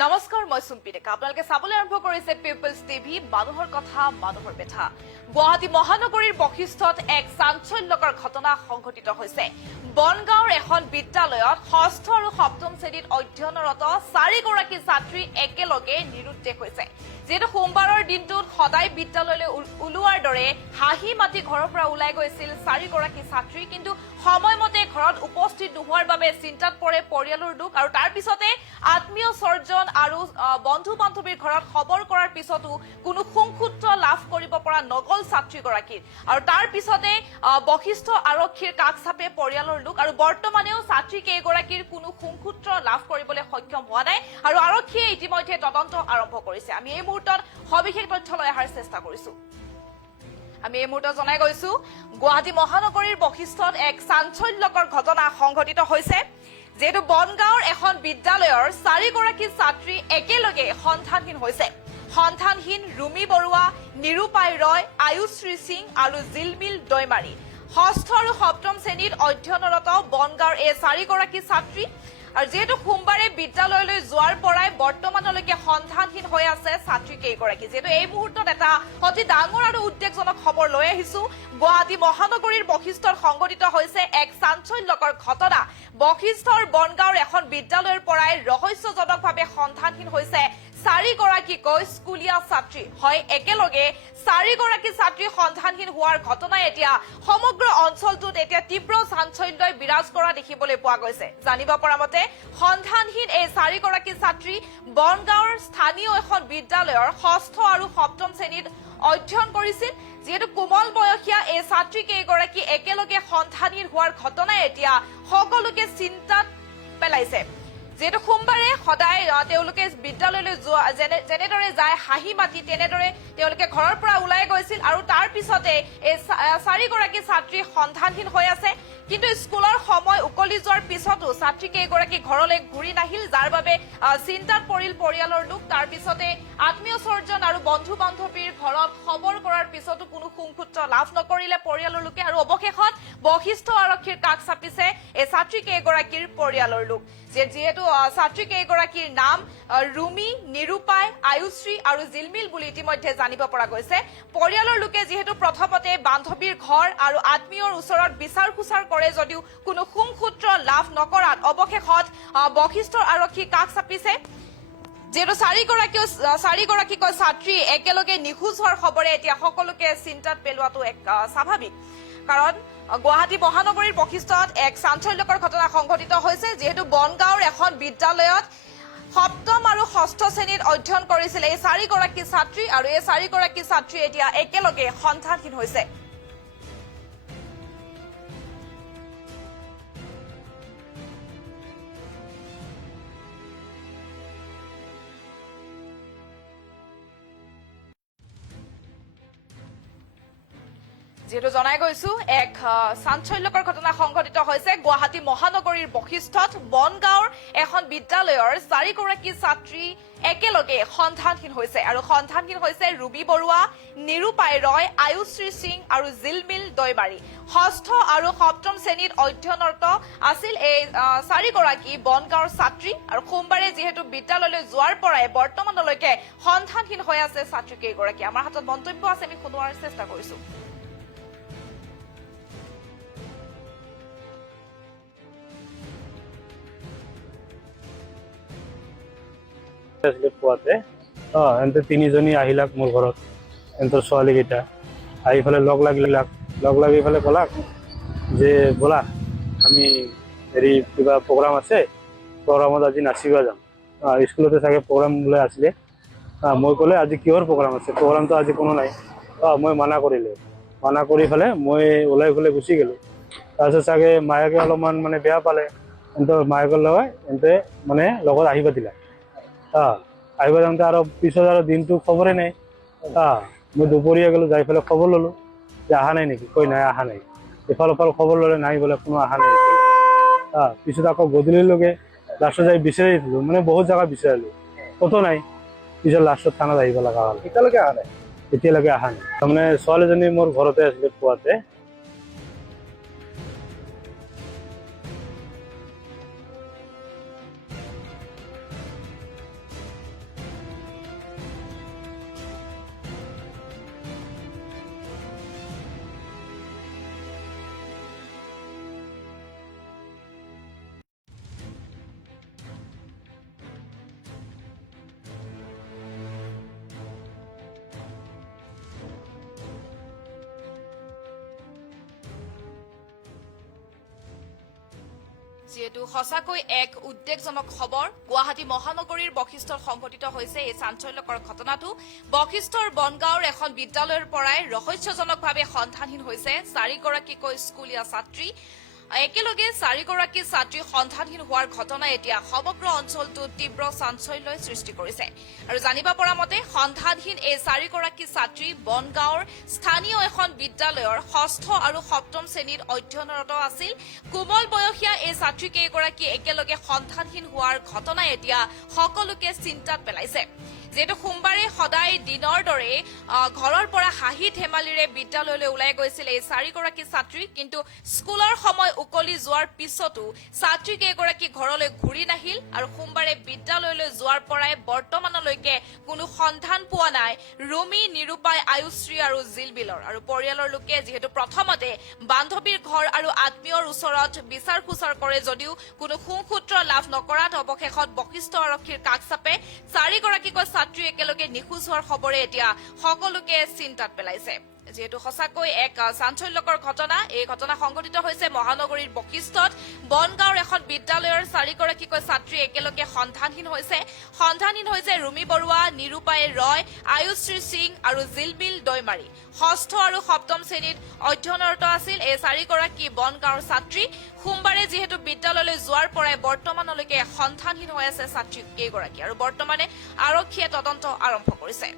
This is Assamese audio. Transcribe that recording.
নমস্কাৰ মই সুম্পি ডেকা আপোনালোকে চাবলৈ আৰম্ভ কৰিছে পিপলছ টিভি মানুহৰ কথা মানুহৰ বেথা গুৱাহাটী মহানগৰীৰ বশিষ্ঠত এক চাঞ্চল্যকৰ ঘটনা সংঘটিত হৈছে বনগাঁৱৰ এখন বিদ্যালয়ত ষষ্ঠ আৰু সপ্তম শ্ৰেণীত অধ্যয়নৰত 4 গৰাকী ছাত্ৰী একেলগে নিৰুদ্দেশ হৈছে যেটো সোমবাৰৰ দিনটোত সদায় বিদ্যালয়লৈ উলোৱাৰ দৰে হাঁহি মাটি ঘৰৰ পৰা ওলাই গৈছিল 4 গৰাকী ছাত্ৰী কিন্তু সময়মতে ঘৰত উপস্থিত নোহোৱাৰ বাবে চিন্তাত পৰে পৰিয়ালৰ লোক আৰু তাৰ পিছতে আত্মীয় সৰ্জন আৰু বন্ধু বান্ধৱীৰ ঘৰত খবৰ কৰাৰ পিছতো কোনো সুংসূত্ৰ লাভ কৰিব পৰা নগল ছাত্ৰী গৰাকী আৰু তাৰ পিছতে বশিষ্ঠ আৰক্ষীৰ কাকচাপে পৰিয়ালৰ লোক আৰু বৰ্তমানেও ছাত্ৰী কেইগৰাকীৰ কোনো সুংসূত্ৰ লাভ কৰিবলৈ সক্ষম হোৱা নাই আৰু আৰক্ষীয়ে ইতিমধ্যে তদন্ত আৰম্ভ কৰিছে আমি এই মুহূৰ্তত সবিশেষ তথ্য লৈ অহাৰ চেষ্টা কৰিছো আমি এই মুহূৰ্তত জনাই গৈছো গুৱাহাটী মহানগৰীৰ বশিষ্ঠত এক চাঞ্চল্যকৰ ঘটনা সংঘটিত হৈছে যেটো বনগাঁৱৰ এখন বিদ্যালয়ৰ 4 গৰাকী ছাত্ৰী একেলগে সন্ধানহীন হৈছে সন্ধানহীন ৰুমি বৰুৱা নিৰুপাই ৰয় আয়ুশ্ৰী সিং আৰু জিলমিল দৈমাৰী ষষ্ঠ আৰু সপ্তম শ্ৰেণীত অধ্যয়নৰত বনগাঁৱৰ এই 4 গৰাকী ছাত্ৰী আৰু যেটো সোমবাৰে বিদ্যালয়লৈ যোৱাৰ পৰাই বৰ্তমানলৈকে সন্ধানহীন হৈ আছে ছাত্ৰী কেইগৰাকী যেটো এই মুহূৰ্তত এটা অতি ডাঙৰ আৰু উদ্বেগজনক খবৰ লৈ আহিছো গুৱাহাটী মহানগৰীৰ বশিষ্ঠত সংঘটিত হৈছে এক চাঞ্চল্যকৰ ঘটনা বশিষ্ঠৰ বনগাঁৱৰ এখন বিদ্যালয়ৰ পৰাই ৰহস্যজনকভাৱে সন্ধানহীন হৈছে 4 গৰাকীকৈ স্কুলীয়া ছাত্ৰী হয় একেলগে 4 গৰাকী ছাত্ৰী সন্ধানহীন হোৱাৰ ঘটনাই এতিয়া সমগ্ৰ অঞ্চলটোত এতিয়া তীব্ৰ চাঞ্চল্যই বিৰাজ কৰা দেখিবলৈ পোৱা গৈছে জানিব পৰা মতে সন্ধানহীন এই 4 গৰাকী ছাত্ৰী বনগাঁৱৰ স্থানীয় এখন বিদ্যালয়ৰ ষষ্ঠ আৰু সপ্তম শ্ৰেণীত অধ্যয়ন কৰিছিল যেটো কোমল বয়সীয়া এই ছাত্ৰী কেইগৰাকী একেলগে সন্ধানহীন হোৱাৰ ঘটনাই এতিয়া সকলোকে চিন্তাত পেলাইছে যেটো সোমবাৰে সদায় তেওঁলোকে বিদ্যালয়লৈ যোৱা যেনেদৰে যায় হাঁহি মাটি তেনেদৰে তেওঁলোকে ঘৰৰ পৰা ওলাই গৈছিল আৰু তাৰ পিছতে এই 4 গৰাকী ছাত্ৰী সন্ধানহীন হৈ আছে কিন্তু স্কুলৰ সময় উকলি যোৱাৰ পিছতো ছাত্ৰী কেইগৰাকী ঘৰলৈ ঘূৰি নাহিল যাৰ বাবে চিন্তাত পৰিল পৰিয়ালৰ লোক তাৰ পিছতে আত্মীয় সৰ্জন আৰু বন্ধু বান্ধৱীৰ ঘৰত খবৰ কৰাৰ পিছতো কোনো সুংসূত্ৰ লাভ নকৰিলে পৰিয়ালৰ লোকে আৰু অৱশেষত বশিষ্ঠ আৰক্ষীৰ কাষ চাপিছে এই ছাত্ৰী কেইগৰাকীৰ পৰিয়ালৰ লোক যেহেতু ছাত্ৰী কেইগৰাকীৰ নাম ৰুমি নিৰুপাই আয়ুশ্ৰী আৰু জিলমিল বুলি ইতিমধ্যে জানিব পৰা গৈছে পৰিয়ালৰ লোকে যেহেতু প্ৰথমতে বান্ধৱীৰ ঘৰ আৰু আত্মীয়ৰ ওচৰত বিচাৰ খুচাৰ কৰে যদিও কোনো সুংসূত্ৰ লাভ নকৰাত অৱশেষত বশিষ্ঠ আৰক্ষী কাষ চাপিছে যেটো 4 গৰাকীকৈ ছাত্ৰী একেলগে নিখোজ হোৱাৰ খবৰে এতিয়া সকলোকে চিন্তাত পেলোৱাটো এক স্বাভাৱিক কাৰণ গুৱাহাটী মহানগৰীৰ বশিষ্ঠত এক চাঞ্চল্যকৰ ঘটনা সংঘটিত হৈছে যেহেতু বনগাঁৱৰ এখন বিদ্যালয়ত সপ্তম আৰু ষষ্ঠ শ্ৰেণীত অধ্যয়ন কৰিছিল এই 4 গৰাকী ছাত্ৰী আৰু এই 4 গৰাকী ছাত্ৰী এতিয়া একেলগে সন্ধানহীন হৈছে যেটো জনাই গৈছো এক চাঞ্চল্যকৰ ঘটনা সংঘটিত হৈছে গুৱাহাটী মহানগৰীৰ বশিষ্ঠত বনগাঁৱৰ এখন বিদ্যালয়ৰ 4 গৰাকী ছাত্ৰী একেলগে সন্ধানহীন হৈছে আৰু সন্ধানহীন হৈছে ৰুবি বৰুৱা নিৰুপাই ৰয় আয়ুশ্ৰী সিং আৰু জিলমিল দৈমাৰী ষষ্ঠ আৰু সপ্তম শ্ৰেণীত অধ্যয়নৰত আছিল এই 4 গৰাকী বনগাঁৱৰ ছাত্ৰী আৰু সোমবাৰে যেহেতু বিদ্যালয়লৈ যোৱাৰ পৰাই বৰ্তমানলৈকে সন্ধানহীন হৈ আছে ছাত্ৰী কেইগৰাকী আমাৰ হাতত মন্তব্য আছে আমি শুনোৱাৰ চেষ্টা কৰিছো পোৱাতে এন্তে 3 জনী আহিলাক মোৰ ঘৰত এন্তৰ ছোৱালী কেইটা আহি ফেলে লগ লাগি ফেলে কলাক যে বলা আমি হেৰি কিবা প্ৰগ্ৰাম আছে প্ৰগ্ৰামত আজি নাচিব যাম স্কুলতে চাগে প্ৰগ্ৰাম লৈ আছিলে মই ক'লে আজি কিহৰ প্ৰগ্ৰাম আছে প্ৰগ্ৰামটো আজি কোনো নাই মই মানা কৰি ফেলে মই ওলাই ফেলে গুচি গ'লো তাৰপিছত চাগে মায়াকে অলপমান মানে বেয়া পালে এন্তৰ মায়াকৰ লগত এন্তে মানে লগত আহিব দিলা আহিব যাওঁতে আৰু পিছত আৰু দিনটো খবৰে নাই মই দুপৰীয়া গ'লো যাই পেলাই খবৰ ল'লো যে অহা নাই নেকি কৈ নাই অহা নাই ইফাল খবৰ ল'লে নাই বোলে কোনো অহা নাই পিছত আকৌ গধূলিলৈকে লাষ্টত যাই বিচাৰি দিলোঁ মানে বহুত জেগা বিচাৰিলোঁ ক'তো নাই পিছত লাষ্টত থানাত আহিব লগা হ'ল এতিয়ালৈকে অহা নাই তাৰমানে ছোৱালীজনী মোৰ ঘৰতে আছিলে পোৱাতে যিহেতু সঁচাকৈ এক উদ্বেগজনক খবৰ গুৱাহাটী মহানগৰীৰ বশিষ্ঠত সংঘটিত হৈছে এই চাঞ্চল্যকৰ ঘটনাটো বশিষ্ঠৰ বনগাঁৱৰ এখন বিদ্যালয়ৰ পৰাই ৰহস্যজনকভাৱে সন্ধানহীন হৈছে 4গৰাকীকৈ স্কুলীয়া ছাত্ৰী একেলগে 4গৰাকী ছাত্ৰী সন্ধানহীন হোৱাৰ ঘটনাই এতিয়া সমগ্ৰ অঞ্চলটোত তীব্ৰ চাঞ্চল্যৰ সৃষ্টি কৰিছে আৰু জানিব পৰা মতে সন্ধানহীন এই 4গৰাকী ছাত্ৰী বনগাঁৱৰ স্থানীয় এখন বিদ্যালয়ৰ 6ষ্ঠ আৰু 7ম শ্ৰেণীত অধ্যয়নৰত আছিল কোমল বয়সীয়া এই ছাত্ৰীকেইগৰাকী একেলগে সন্ধানহীন হোৱাৰ ঘটনাই এতিয়া সকলোকে চিন্তাত পেলাইছে যেহেতু সোমবাৰে সদায় দিনৰ দৰে ঘৰৰ পৰা হাঁহি ধেমালিৰে বিদ্যালয়লৈ ওলাই গৈছিল এই 4গৰাকী ছাত্ৰী কিন্তু স্কুলৰ সময় উকলি যোৱাৰ পিছতো ছাত্ৰীকেইগৰাকী ঘৰলৈ ঘূৰি নাহিল আৰু সোমবাৰে বিদ্যালয়লৈ যোৱাৰ পৰাই বৰ্তমানলৈকে কোনো সন্ধান পোৱা নাই ৰুমি নিৰূপায় আয়ুশ্ৰী আৰু জিলবিলৰ আৰু পৰিয়ালৰ লোকে যিহেতু প্ৰথমতে বান্ধৱীৰ ঘৰ আৰু আত্মীয়ৰ ওচৰত বিচাৰ খোচাৰ কৰে যদিও কোনো সুসূত্ৰ লাভ নকৰাত অৱশেষত বশিষ্ঠ আৰক্ষীৰ কাষ চাপে 4গৰাকীকৈ ছাত্ৰী একেলগে নিখোজ হোৱাৰ খবৰে এতিয়া সকলোকে চিন্তাত পেলাইছে যেহেতু সঁচাকৈ এক চাঞ্চল্যকৰ ঘটনা এই ঘটনা সংঘটিত হৈছে মহানগৰীৰ বশিষ্ঠত বনগাঁৱৰ এখন বিদ্যালয়ৰ 4গৰাকীকৈ ছাত্ৰী একেলগে সন্ধানহীন হৈছে ৰুমি বৰুৱা নিৰূপায় ৰয় আয়ুশ্ৰী সিং আৰু জিলবিল দৈমাৰী 6ষ্ঠ আৰু 7ম শ্ৰেণীত অধ্যয়নৰত আছিল এই 4গৰাকী বনগাঁৱৰ ছাত্ৰী সোমবাৰে যিহেতু বিদ্যালয়লৈ যোৱাৰ পৰাই বৰ্তমানলৈকে সন্ধানহীন হৈ আছে ছাত্ৰী কেইগৰাকী আৰু বৰ্তমানে আৰক্ষীয়ে তদন্ত আৰম্ভ কৰিছে